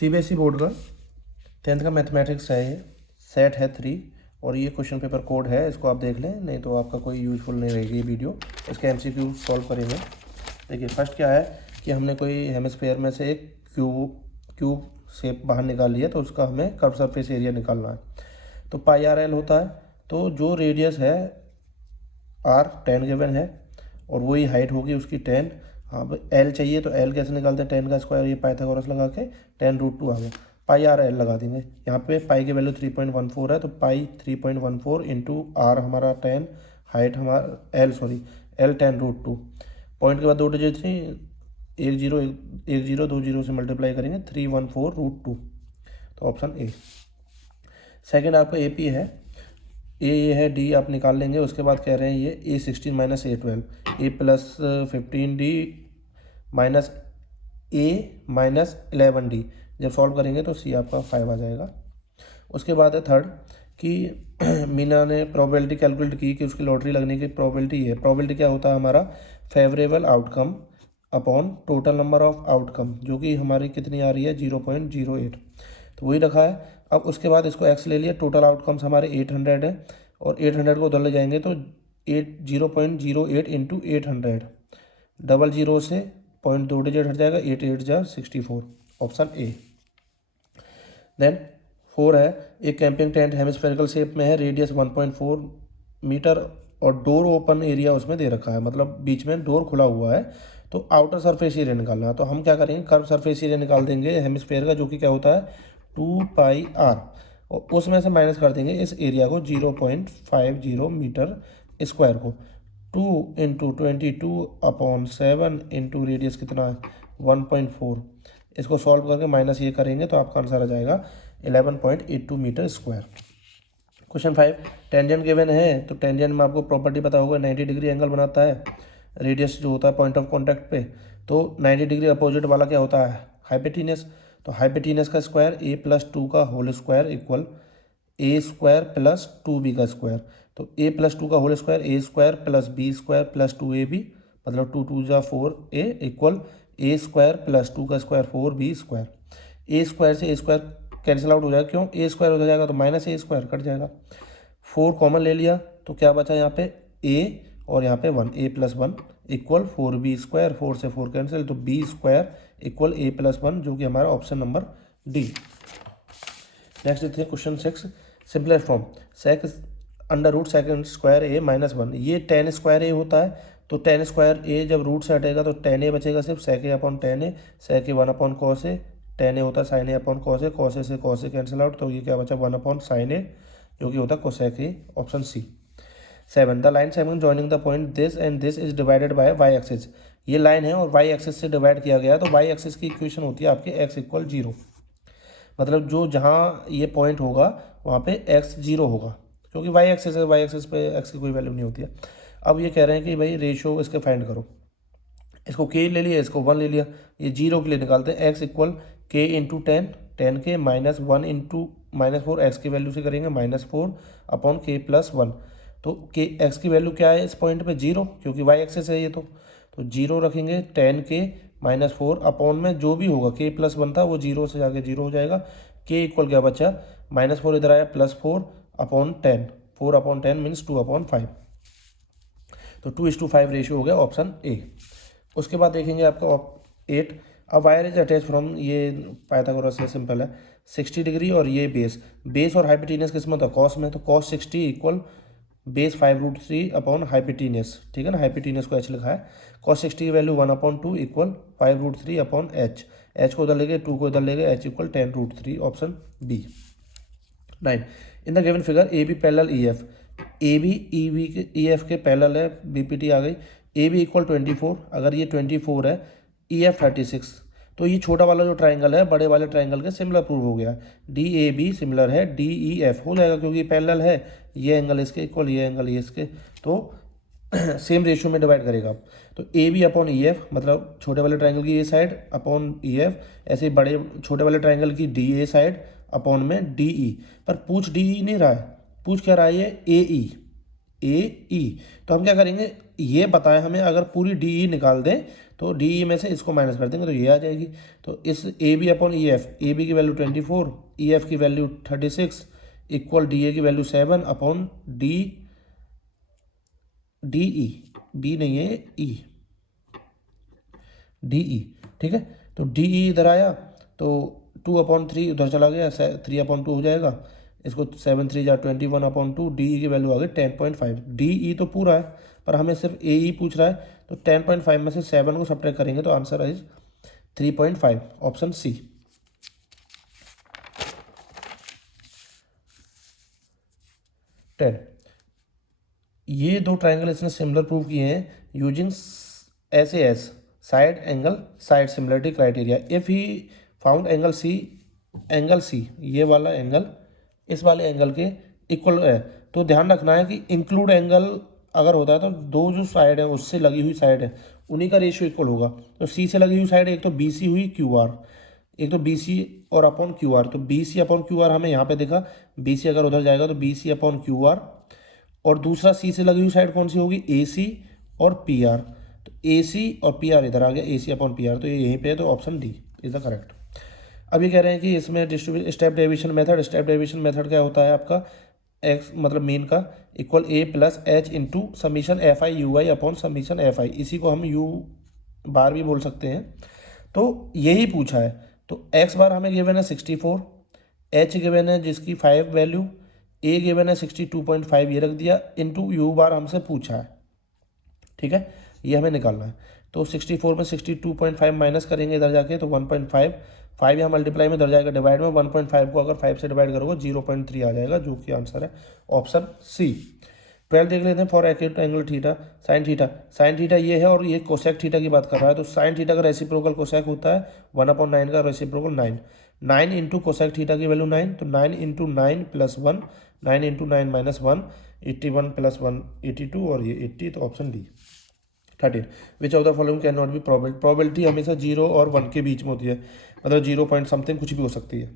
CBSE board का 10th का mathematics है, ये सेट है 3 और ये क्वेश्चन पेपर कोड है, इसको आप देख लें, नहीं तो आपका कोई यूज़फुल नहीं रहेगी ये वीडियो। इसके एमसीक्यू सॉल्व करेंगे। देखिए फर्स्ट क्या है कि हमने कोई हेमिस्फीयर में से एक क्यूब शेप बाहर निकाल लिया, तो उसका हमें कर्व सरफेस एरिया निकालना है। तो पाई आर एल होता है, तो जो रेडियस है आर 10 गिवन है और वही हाइट होगी उसकी 10। हाँ एल चाहिए, तो एल कैसे निकालते हैं, 10 का स्क्वायर, ये पाइथागोरस लगा के 10√2 आ गया। पाई आर एल लगा देंगे, यहाँ पे पाई की वैल्यू 3.14 है, तो पाई 3.14 इंटू आर हमारा 10, हाइट हमारा एल 10√2। पॉइंट के बाद 2 डिजिट थी, 1 0 से मल्टीप्लाई करेंगे 314√2, तो ऑप्शन ए। सेकेंड आपका ए पी है, ए है, डी आप निकाल लेंगे। उसके बाद कह रहे हैं ये A16 माइनस A12, ए प्लस 15D माइनस ए माइनस 11D। जब सॉल्व करेंगे तो सी आपका 5 आ जाएगा। उसके बाद है थर्ड कि मीना ने प्रोबेबिलिटी कैलकुलेट की कि उसकी लॉटरी लगने की प्रोबेबिलिटी है। प्रोबेबिलिटी क्या होता है हमारा, favourable outcome upon total number of outcome, जो कि हमारी कितनी आ रही है 0.08, तो वही रखा है। अब उसके बाद इसको एक्स ले लिया, टोटल आउटकम्स हमारे 800 है और 800 को उधर ले जाएंगे तो 0.08 इंटू 800, 00 से 0.2 डिजिट हट जाएगा, 8 8 जा 64, ऑप्शन ए। देन 4 है, एक कैंपिंग टेंट हेमिस्फेरिकल शेप में है, रेडियस 1.4 मीटर और डोर ओपन एरिया उसमें दे रखा है, मतलब बीच में डोर खुला हुआ है, तो आउटर सरफेस एरिया निकालना है। तो हम क्या करेंगे, कर्व सरफेस एरिया निकाल देंगे हेमिस्फेयर का, जो कि क्या होता है 2 πr, और उसमें से माइनस कर देंगे इस एरिया को 0.50 मीटर स्क्वायर को। 2 इंटू 22/7 इंटू रेडियस कितना है 1.4, इसको सॉल्व करके माइनस ये करेंगे तो आपका आंसर आ जाएगा 11.82 metre square. Question 5, tangent given है, तो टेंजेंट में आपको प्रॉपर्टी पता होगा, 90 डिग्री एंगल बनाता है, रेडियस जो होता है पॉइंट ऑफ कॉन्टैक्ट पे, तो 90 डिग्री अपोजिट वाला क्या होता है हाइपोटेनस। तो हाइपोटेनस का स्क्वायर a+2 का whole square equal a² plus 2b का स्क्वायर। तो a+2 का whole square a² plus b² plus 2ab, मतलब 2 2 जा 4a इक्वल a² प्लस 2 का स्क्वायर 4b²। ए स्क्वायर से a² कैंसिल आउट हो जाएगा, क्यों a² हो जाएगा तो माइनस a² कट जाएगा। 4 कॉमन ले लिया तो क्या बचा यहाँ पे a और यहाँ पे 1, a+1 इक्वल 4b², 4 से 4 कैंसिल, तो b² इक्वल a+1, जो कि हमारा ऑप्शन नंबर डी। नेक्स्ट देखते हैं question 6, simplest form, sec under root second square a minus 1, ये 10 स्क्वायर a होता है, तो 10 स्क्वायर a जब रूट से हटेगा तो 10a बचेगा सिर्फ, sec a upon 10a, sec a 1/cos a, 10a होता है sin a upon cos a, cos a से cos a कैंसिल आउट, तो ये क्या बचा 1/sin a, जो कि होता है cosec a, option C. 7, the line segment joining the point this and this is divided by y axis, ये लाइन है और वाई एक्सिस से डिवाइड किया गया है, तो वाई एक्सिस की इक्वेशन होती है आपके x = 0, मतलब जो जहाँ ये पॉइंट होगा वहाँ पे x 0 होगा, क्योंकि वाई एक्सिस है, वाई एक्सिस पे x की कोई वैल्यू नहीं होती है। अब ये कह रहे हैं कि भाई रेशियो इसके फाइंड करो, इसको k ले लिया, इसको 1 ले लिया, ये 0 के लिए निकालते हैं, x = k into 10, 10k minus 1 into -4, x की वैल्यू से करेंगे -4/k + 1, तो k x की वैल्यू क्या है इस पॉइंट पे 0, क्योंकि y एक्सिस है ये, तो 0 रखेंगे, 10k -4 अपॉन में जो भी होगा k + 1 था वो 0 से जाके 0 हो जाएगा, k इक्वल क्या बचा -4 इधर आया +4/10, 4/10 मीन्स 2/5, तो 2:5 रेशियो हो गया, ऑप्शन ए। उसके बाद देखेंगे आपका 8, अब वायर इज अटैच फ्रॉम, ये पाइथागोरस से सिंपल है, 60 डिग्री और ये बेस और हाइपोटेनस किस में था कॉस में, तो cos 60 equal base 5√3 upon hypotenuse, ठीक है ना, हाइपोटेनस को h लिखा है, cos 60 की वैल्यू 1/2 इक्वल 5√3 अपॉन h को उधर ले गए, 2 को इधर ले गए, h = 10√3, option B. 9, in the given figure A B parallel E F, A B E F के पैरेलल है, बीपीटी आ गई, ए बी = 24, अगर ये 24 है, ई एफ 36, तो ये छोटा वाला जो ट्राइंगल है बड़े वाले ट्राइंगल के सिमिलर प्रूव हो गया, डी ए बी सिमिलर है डी ई एफ हो जाएगा, क्योंकि पैरेलल है, ये एंगल इसके इक्वल, ये एंगल ये इसके, तो सेम रेशियो में डिवाइड करेगा। तो A B upon E F, मतलब छोटे वाले ट्राइंगल की A side upon E F, ऐसे बड़े छोटे वाले ट्राइंगल की डी ए साइड अपॉन में डी ई, पर पूछ डी ई नहीं रहा है, पूछ क्या रहा है ये ए ई, तो हम क्या करेंगे, ये बताएं हमें, अगर पूरी डी ई निकाल दें तो डी ई में से इसको माइनस कर देंगे तो ये आ जाएगी। तो इस A B upon E F, A B की वैल्यू 24, ई एफ की वैल्यू 36 इक्वल डी ए की value 7 upon D D E, B नहीं है ई, डी ई, ठीक है। तो डी ई इधर आया तो 2/3 उधर चला गया, 3/2 हो जाएगा। इसको 7 3 जा 21/2, डी ई की वैल्यू आ गई 10.5। डी ई तो पूरा है पर हमें सिर्फ ए ई पूछ रहा है, तो 10.5 में से 7 को सब्ट्रैक्ट करेंगे तो आंसर इज 3.5, ऑप्शन सी। 10, ये दो ट्राइंगल इसने सिमिलर प्रूव किए हैं using SAS side angle side similarity criteria. If he found angle C, ये वाला एंगल इस वाले एंगल के इक्वल है, तो ध्यान रखना है कि इंक्लूड एंगल अगर होता है तो दो जो साइड है उससे लगी हुई साइड है उन्हीं का रेशियो इक्वल होगा। तो सी से लगी हुई साइड एक तो BC हुई QR, एक तो BC और अपॉन QR, तो BC अपॉन QR हमें यहाँ पे देखा, BC अगर उधर जाएगा तो BC अपॉन QR, और दूसरा सी से लगी हुई साइड कौन सी होगी, AC और PR, तो AC और PR इधर आ गया, AC अपॉन PR, तो ये यहीं पे है, तो option D is the correct. अभी कह रहे हैं कि इसमें स्टेप डेविएशन मेथड क्या होता है आपका, एक्स मतलब मीन का equal A plus H into summation FI UI upon summation FI, इसी को हम U बार भी बोल सकते हैं। तो यही पूछा है, तो x बार हमें गिवन है 64, H गिवन है जिसकी 5 वैल्यू, A गिवन है 62.5 ये रख दिया, इंटू U बार हमसे पूछा है, ठीक है, ये हमें निकालना है। तो 64 में 62.5 माइनस करेंगे इधर जाके तो 1.5, 5 यहाँ मल्टीप्लाई में इधर जाएगा डिवाइड में, 1.5 को अगर 5 से डिवाइड करोगे 0.3 आ जाएगा, जो कि आंसर है ऑप्शन सी। 12 देख लेते हैं। For acute angle theta sine theta ये है और ये कोसेक थीटा की बात कर रहा है, तो साइन थीटा का रेसिप्रोकल कोसेक होता है 1/9 का रेसिप्रोकल 9 इंटू कोसेक थीटा की वैल्यू 9, तो 9 into 9 plus 1, 9 into 9 minus 1, 81 plus 1 82 और ये 80, तो option D. 13, which of the following can not be probability हमेशा 0 और 1 के बीच में होती है, मतलब 0 पॉइंट समथिंग कुछ भी हो सकती है।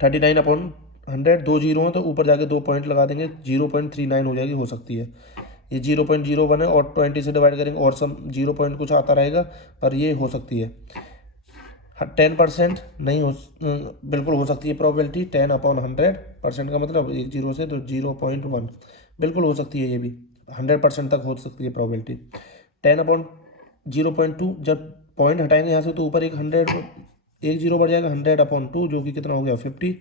39/100, दो जीरो हैं तो ऊपर जाके 2 पॉइंट लगा देंगे, 0.39 हो जाएगी, हो सकती है। ये 0.01 है और 20 से डिवाइड करेंगे और सम 0 पॉइंट कुछ आता रहेगा, पर ये हो सकती है। 10% नहीं हो, बिल्कुल हो सकती है प्रोबेबिलिटी, 10/100% का मतलब एक जीरो से, तो 0.1 बिल्कुल हो सकती है, ये भी 100% तक हो सकती है प्रोबेबिलिटी। 10/0.2, जब पॉइंट हटाएंगे यहाँ से तो ऊपर एक जीरो बढ़ जाएगा, 100/2 जो कि कितना हो गया 50,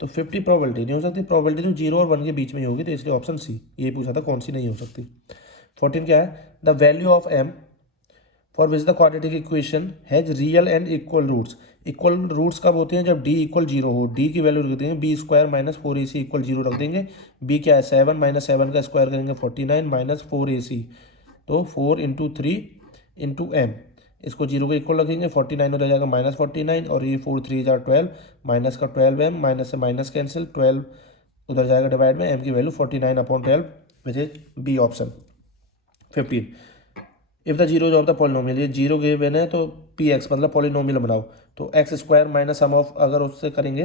तो 50 प्रोबेबिलिटी नहीं हो सकती, प्रोबेबिलिटी तो 0 और 1 के बीच में ही होगी, तो इसलिए ऑप्शन सी। ये पूछा था कौन सी नहीं हो सकती। 14 क्या है, the value of m for which the quadratic equation has real and equal roots. Equal roots कब होते हैं, जब d इक्वल 0 हो। d की वैल्यू रख देंगे b square minus 4ac equal 0 रख देंगे। b क्या है 7, माइनस 7 का स्क्वायर करेंगे 49 माइनस 4ac, तो 4 इंटू 3 इंटू m, इसको 0 के इक्वल रखेंगे, 49 हो जाएगा माइनस 49, और ये 4 3 जा 12, माइनस का 12m, माइनस से माइनस कैंसिल, 12 उधर जाएगा डिवाइड में, m की value 49/12 which is B option. 15, if the zero of the polynomial, ये जीरो गिवन है तो px मतलब पॉलिनोमियल बनाओ, तो x square minus sum of अगर उससे करेंगे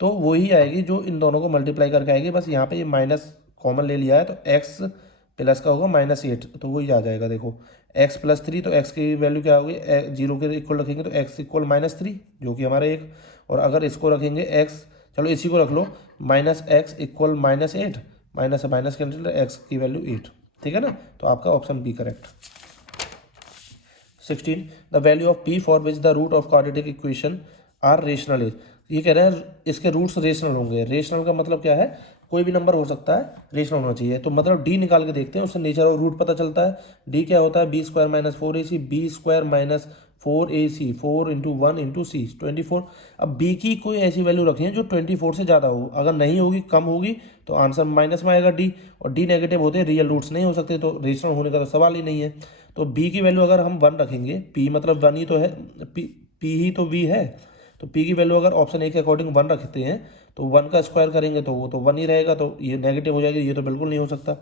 तो वही आएगी जो इन दोनों को मल्टीप्लाई करके आएगी, बस यहाँ पे ये माइनस कॉमन ले लिया है, तो x प्लस का होगा -8, तो वही आ जाएगा। देखो x प्लस 3, तो x की वैल्यू क्या होगी, 0 के इक्वल रखेंगे तो x इक्वल -3 जो कि हमारा एक, और अगर इसको रखेंगे x, चलो इसी को रख लो, -x इक्वल -8, माइनस से माइनस कैंसिल, x की वैल्यू 8, ठीक है ना, तो आपका option B correct. 16, the value of p for which the root of quadratic equation are rational is. ये कह रहे हैं इसके रूट्स रेशनल होंगे। रेशनल का मतलब क्या है, कोई भी नंबर हो सकता है, रेशनल होना चाहिए, तो मतलब d निकाल के देखते हैं, उससे नेचर और रूट पता चलता है। d क्या होता है b square minus 4ac, b square minus 4ac, 4 into 1 into c 24। अब b की कोई ऐसी वैल्यू रखिए जो 24 से ज़्यादा हो, अगर नहीं होगी कम होगी तो आंसर माइनस में आएगा d, और d नेगेटिव होते हैं, रियल रूट्स नहीं हो सकते, तो रेशनल होने का तो सवाल ही नहीं है। तो b की वैल्यू अगर हम 1 रखेंगे, p मतलब 1 ही तो है, p ही तो v है, तो p की वैल्यू अगर ऑप्शन ए के अकॉर्डिंग 1 रखते हैं तो 1 का स्क्वायर करेंगे तो वो तो 1 ही रहेगा, तो ये नेगेटिव हो जाएगी, ये तो बिल्कुल नहीं हो सकता।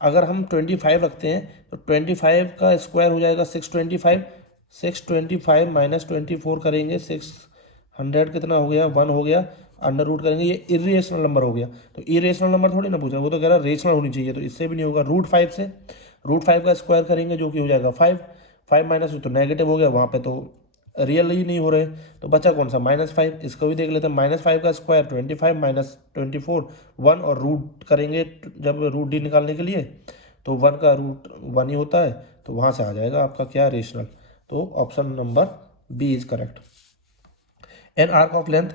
अगर हम 25 रखते हैं तो 25 का स्क्वायर हो जाएगा 625, 625 माइनस 24 करेंगे, 600 कितना हो गया 1 हो गया, अंडर रूट करेंगे, ये इरेशनल नंबर हो गया। तो इरेशनल नंबर थोड़ी ना पूछा, वो तो कह रहा रेशनल होनी चाहिए, तो इससे भी नहीं होगा। √5 से √5 का स्क्वायर करेंगे जो कि हो जाएगा 5, 5 माइनस तो नेगेटिव हो गया, वहाँ पे तो रियल ही नहीं हो रहे, तो बचा कौन सा -5। इसको भी देख लेते हैं, -5 का स्क्वायर 25 -24 1, और रूट करेंगे जब रूट डी निकालने के लिए तो 1 का रूट 1 ही होता है, तो वहाँ से आ जाएगा आपका क्या, रेशनल। तो option number B is correct. An arc of length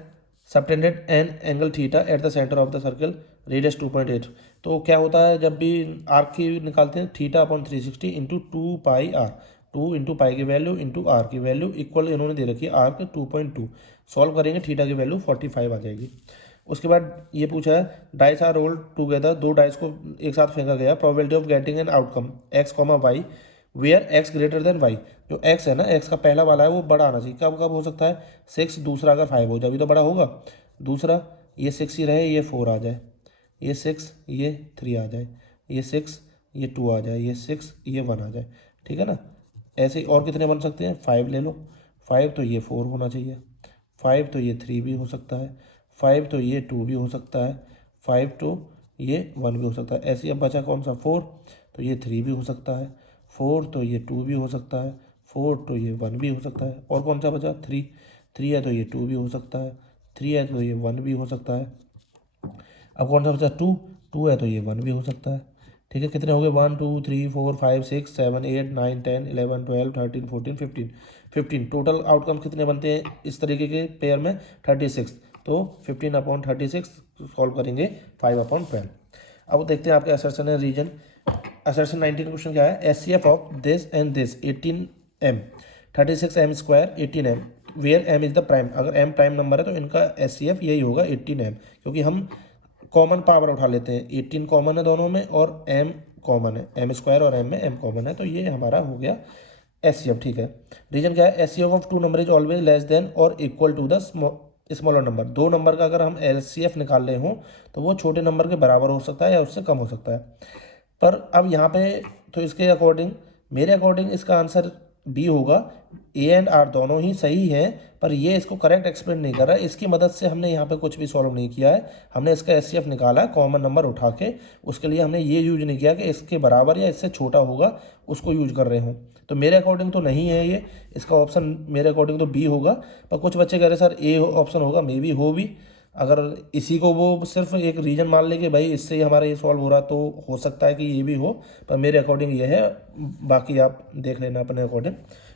subtended an angle theta at the centre of the circle, radius 2.8। तो क्या होता है जब भी आर्क की निकालते हैं, theta upon 360 into 2πr, 2 into pi की वैल्यू इंटू आर की वैल्यू इक्वल इन्होंने दे रखी है आर्क 2.2। सॉल्व करेंगे, थीटा की वैल्यू 45 आ जाएगी। उसके बाद ये पूछा है डाइस आर रोल्ड टुगेदर, दो डाइस को एक साथ फेंका गया, probability of getting an outcome x, y where x greater than y। जो x है ना, x का पहला वाला है वो बड़ा आना चाहिए। कब कब हो सकता है, 6, दूसरा अगर 5 हो जाए अभी तो बड़ा होगा, दूसरा ये 6 ही रहे, ये 4 आ जाए, ये 6 ये 3 आ जाए, ये 6 ये 2 आ जाए, ये 6 ये 1 आ जाए, ठीक है ना। ऐसे ही और कितने बन सकते हैं, 5 ले लो, 5 तो ये 4 होना चाहिए, 5 तो ये 3 भी हो सकता है, 5 तो ये 2 भी हो सकता है, 5 तो ये 1 भी हो सकता है। ऐसे ही अब बचा कौन सा, 4, तो ये 3 भी हो सकता है, 4 तो ये 2 भी हो सकता है, 4 तो ये 1 भी हो सकता है, और कौन सा बचा, 3, 3 है तो ये 2 भी हो सकता है, 3 है तो ये 1 भी हो सकता है। अब कौन सा बचा, 2, 2 है तो ये 1 भी हो सकता है, ठीक है। कितने हो गए, 1 2 3 4 5 6 7 8 9 10 11 12 13 14 15 15। टोटल आउटकम कितने बनते हैं इस तरीके के पेयर में, 36। तो 15/36 सॉल्व करेंगे 5/12। अब देखते हैं आपके असर्शन है रीजन। असर्शन 19 क्वेश्चन क्या है, SCF of this and this 18m, 36m square 18m where m is the prime. अगर m प्राइम नंबर है तो इनका SCF यही होगा 18m, क्योंकि हम कॉमन पावर उठा लेते हैं, 18 कॉमन है दोनों में और m कॉमन है, m स्क्वायर और m में m कॉमन है, तो ये हमारा हो गया SCF, ठीक है। रीजन क्या है, SCF of 2 number is always less than और equal to the smaller number. 2 number का अगर हम LCF निकाल रहे हों तो वो छोटे नंबर के बराबर हो सकता है या उससे कम हो सकता है। पर अब यहाँ पे तो इसके अकॉर्डिंग, मेरे अकॉर्डिंग इसका आंसर बी होगा। ए एंड आर दोनों ही सही हैं, पर ये इसको करेक्ट एक्सप्लेन नहीं कर रहा है, इसकी मदद से हमने यहाँ पे कुछ भी सॉल्व नहीं किया है। हमने इसका SCF निकाला कॉमन नंबर उठा के, उसके लिए हमने ये यूज नहीं किया कि इसके बराबर या इससे छोटा होगा उसको यूज कर रहे हों। तो मेरे अकॉर्डिंग तो नहीं है ये, इसका ऑप्शन मेरे अकॉर्डिंग तो बी होगा। पर कुछ बच्चे कह रहे सर ए ऑप्शन होगा, मे बी हो भी। अगर इसी को वो सिर्फ एक रीजन मान ले कि भाई इससे ही हमारा ये सॉल्व हो रहा, तो हो सकता है कि ये भी हो, पर मेरे अकॉर्डिंग ये है। बाकी आप देख लेना अपने अकॉर्डिंग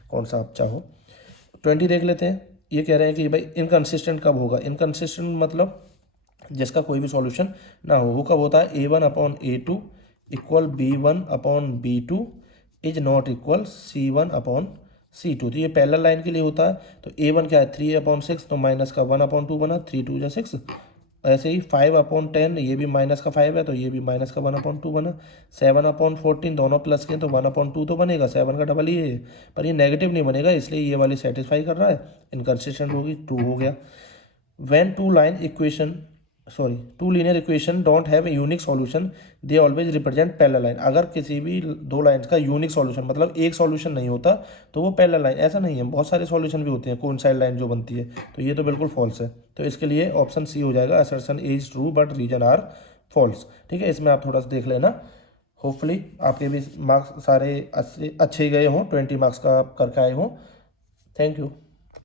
कौन सा आप चाहो। 20 देख लेते हैं। ये कह रहे हैं कि भाई इनकन्सिस्टेंट कब होगा। इनकन्सिस्टेंट मतलब जिसका कोई भी सॉल्यूशन ना हो, वो कब होता है, A1/A2 equal B1/B2 is not equal C1/C2। तो ये पैरेलल लाइन के लिए होता है। तो A1 क्या है, 3/6, तो माइनस का 1/2 बना, 3 2 जा 6। ऐसे ही 5/10, ये भी माइनस का 5 है तो ये भी माइनस का 1/2 बना। 7/14 दोनों प्लस के तो 1/2 तो बनेगा, 7 का डबल ही है, पर ये नेगेटिव नहीं बनेगा, इसलिए ये वाली सेटिस्फाई कर रहा है, इनकन्सिस्टेंट होगी, 2 हो गया। When two linear equation don't have a unique solution, they always represent parallel line। अगर किसी भी दो लाइन्स का यूनिक सॉल्यूशन मतलब एक सॉल्यूशन नहीं होता तो वो पैरेलल लाइन, ऐसा नहीं है, बहुत सारे सॉल्यूशन भी होते हैं कोइंसाइड लाइन जो बनती है, तो ये तो बिल्कुल फॉल्स है। तो इसके लिए ऑप्शन सी हो जाएगा, assertion A is true but reason R false, ठीक है। इसमें आप थोड़ा सा देख लेना, होपफुली आपके भी मार्क्स सारे अच्छे ही गए हों, 20 मार्क्स का आप करके आए हों। Thank you.